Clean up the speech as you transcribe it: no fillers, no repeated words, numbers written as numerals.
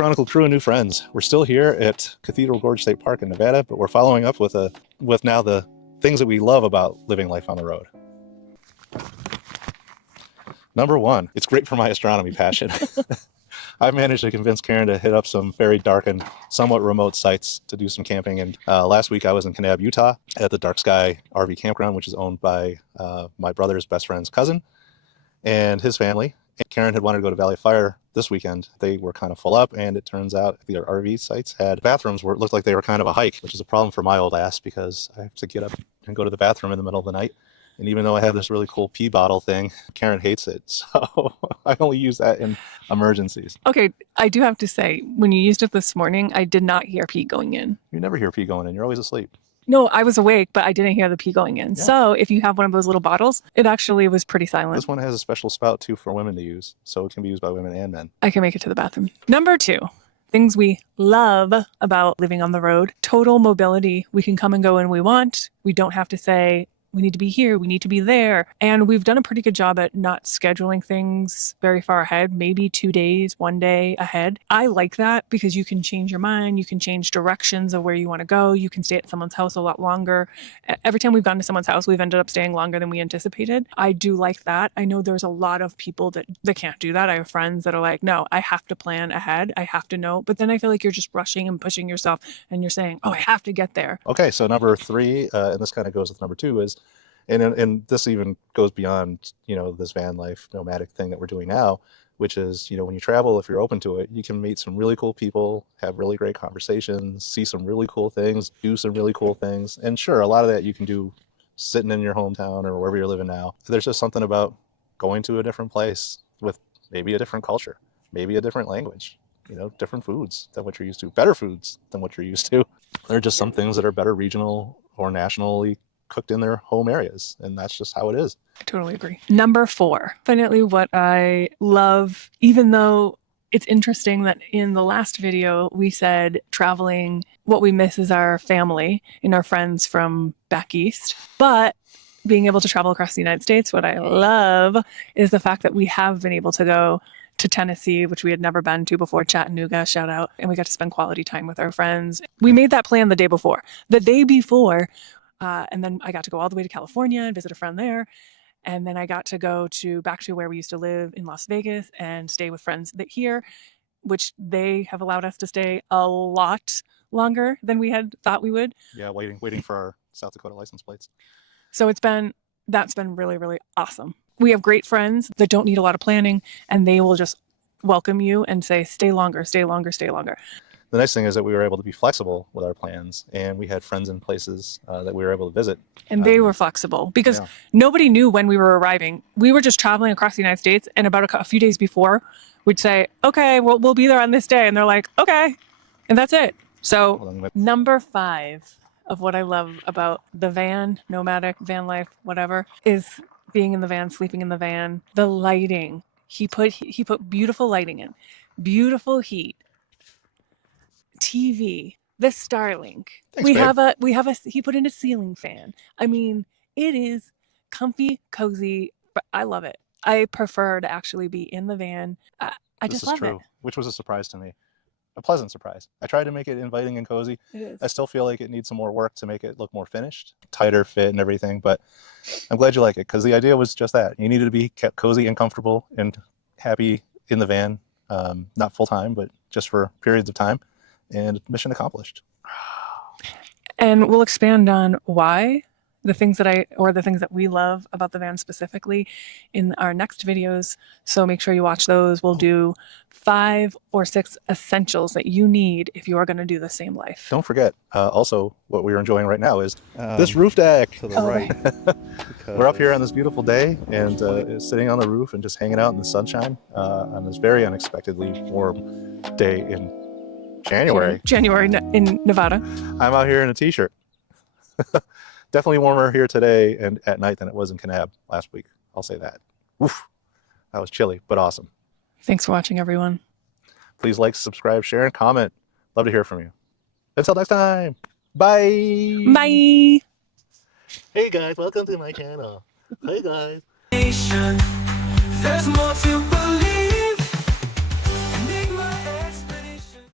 Chronicle crew and new friends. We're still here at Cathedral Gorge State Park in Nevada, but we're following up with now the things that we love about living life on the road. Number one, it's great for my astronomy passion. I've managed to convince Karin to hit up some very dark and somewhat remote sites to do some camping. And last week I was in Kanab, Utah at the Dark Sky RV campground, which is owned by my brother's best friend's cousin and his family. And Karin had wanted to go to Valley of Fire this weekend. They were kind of full up, and it turns out the RV sites had bathrooms where it looked like they were kind of a hike, which is a problem for my old ass because I have to get up and go to the bathroom in the middle of the night. And even though I have this really cool pee bottle thing, Karin hates it. So I only use that in emergencies. Okay, I do have to say, when you used it this morning, I did not hear pee going in. You never hear pee going in. You're always asleep. No, I was awake, but I didn't hear the pee going in. Yeah. So if you have one of those little bottles, it actually was pretty silent. This one has a special spout, too, for women to use. So it can be used by women and men. I can make it to the bathroom. Number 2, things we love about living on the road. Total mobility. We can come and go when we want. We don't have to say, we need to be here, we need to be there. And we've done a pretty good job at not scheduling things very far ahead, maybe 2 days, 1 day ahead. I like that because you can change your mind, you can change directions of where you want to go, you can stay at someone's house a lot longer. Every time we've gone to someone's house, we've ended up staying longer than we anticipated. I do like that. I know there's a lot of people that can't do that. I have friends that are like, no, I have to plan ahead, I have to know. But then I feel like you're just rushing and pushing yourself and you're saying, oh, I have to get there. Okay, so number 3, and this kind of goes with number 2, is and this even goes beyond, this van life nomadic thing that we're doing now, which is, when you travel, if you're open to it, you can meet some really cool people, have really great conversations, see some really cool things, do some really cool things. And sure, a lot of that you can do sitting in your hometown or wherever you're living now. There's just something about going to a different place with maybe a different culture, maybe a different language, different foods than what you're used to, better foods than what you're used to. There are just some things that are better regional or nationally cooked in their home areas, and that's just how it is. I totally agree. Number 4, definitely what I love, even though it's interesting that in the last video we said traveling, what we miss is our family and our friends from back east, but being able to travel across the United States, what I love is the fact that we have been able to go to Tennessee, which we had never been to before, Chattanooga, shout out, and we got to spend quality time with our friends. We made that plan the day before. And then I got to go all the way to California and visit a friend there. And then I got to go back to where we used to live in Las Vegas and stay with friends here, which they have allowed us to stay a lot longer than we had thought we would. Yeah, waiting for our South Dakota license plates. So that's been really, really awesome. We have great friends that don't need a lot of planning, and they will just welcome you and say, stay longer, stay longer, stay longer. The nice thing is that we were able to be flexible with our plans, and we had friends in places that we were able to visit. And they were flexible because nobody knew when we were arriving. We were just traveling across the United States, and about a few days before, we'd say, okay, we'll be there on this day. And they're like, okay. And that's it. So number 5 of what I love about the van, nomadic, van life, whatever, is being in the van, sleeping in the van, the lighting. He put beautiful lighting in, beautiful heat. TV, the Starlink. Thanks, he put in a ceiling fan. I mean, it is comfy, cozy, but I love it. I prefer to actually be in the van. I just love it. Which was a surprise to me. A pleasant surprise. I tried to make it inviting and cozy. It is. I still feel like it needs some more work to make it look more finished, tighter fit and everything, but I'm glad you like it because the idea was just that. You needed to be kept cozy and comfortable and happy in the van, not full time, but just for periods of time. And mission accomplished. And we'll expand on why the things that we love about the van specifically in our next videos. So make sure you watch those. We'll do 5 or 6 essentials that you need if you are going to do the same life. Don't forget, also what we are enjoying right now is this roof deck to the right. We're up here on this beautiful day and sitting on the roof and just hanging out in the sunshine on this very unexpectedly warm day in January in Nevada. I'm out here in a t-shirt. Definitely warmer here today and at night than it was in Kanab last week. I'll say that. Oof, that was chilly, but awesome. Thanks for watching, everyone. Please like, subscribe, share, and comment. Love to hear from you. Until next time. Bye. Bye. Hey guys, welcome to my channel. Hey guys. There's more to